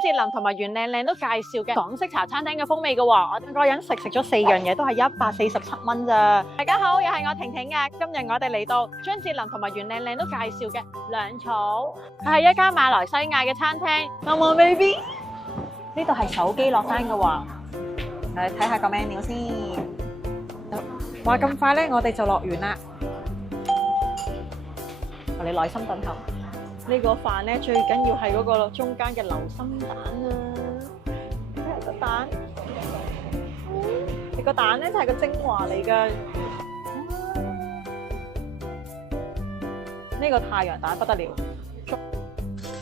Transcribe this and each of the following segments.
智霖同埋袁靚靚都介紹嘅港式茶餐廳嘅風味嘅喎。我兩個人食咗4樣嘢，都係147蚊咋。大家好，又係我婷婷啊！今日我哋嚟到張智霖同埋袁靚靚都介紹嘅糧草，佢係一間馬來西亞嘅餐廳。Come on baby， 呢度係手機落單嘅喎。嚟睇下個 menu 先。話咁快咧，我哋就落完啦。我哋耐心等候。呢個飯咧最緊要係嗰個中間嘅流心蛋啊！睇下個蛋，你個蛋咧就係個精華嚟㗎。呢個太陽蛋不得了，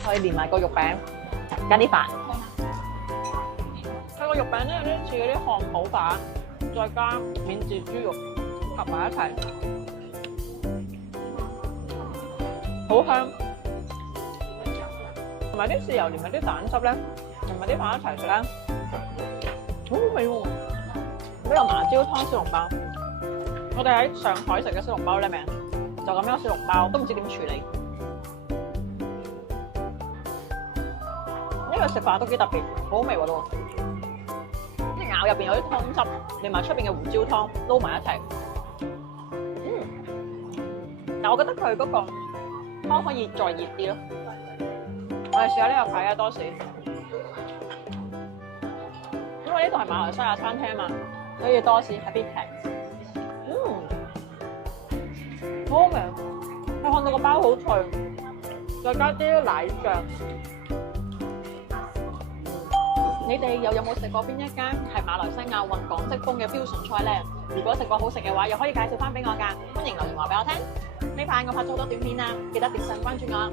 可以連埋個肉餅加啲飯。佢個肉餅咧有啲似嗰啲漢堡飯，再加免治豬肉合埋一齊，好香。同埋啲豉油連埋啲蛋汁咧，同埋啲飯一齊食咧，好好味喎！呢個麻椒湯小籠包，我哋喺上海食嘅小籠包咧，就咁樣小籠包，都唔知點處理。呢個食法都幾特別，好好味喎都。啲咬入邊有啲湯汁，連埋出邊嘅胡椒湯撈埋一齊。但我覺得佢嗰個湯可以再熱啲咯。我哋試下呢個睇下多士，因為呢度係馬來西亞餐廳嘛，所以多士係必停。好好味，你看到個包好脆，再加啲奶醬。你哋又有冇食過邊一間係馬來西亞混港式風嘅標準菜咧？如果食過好食嘅話，又可以介紹翻俾我㗎，歡迎留言話俾我聽。呢排我拍咗好多短片啊，記得點讚關注我。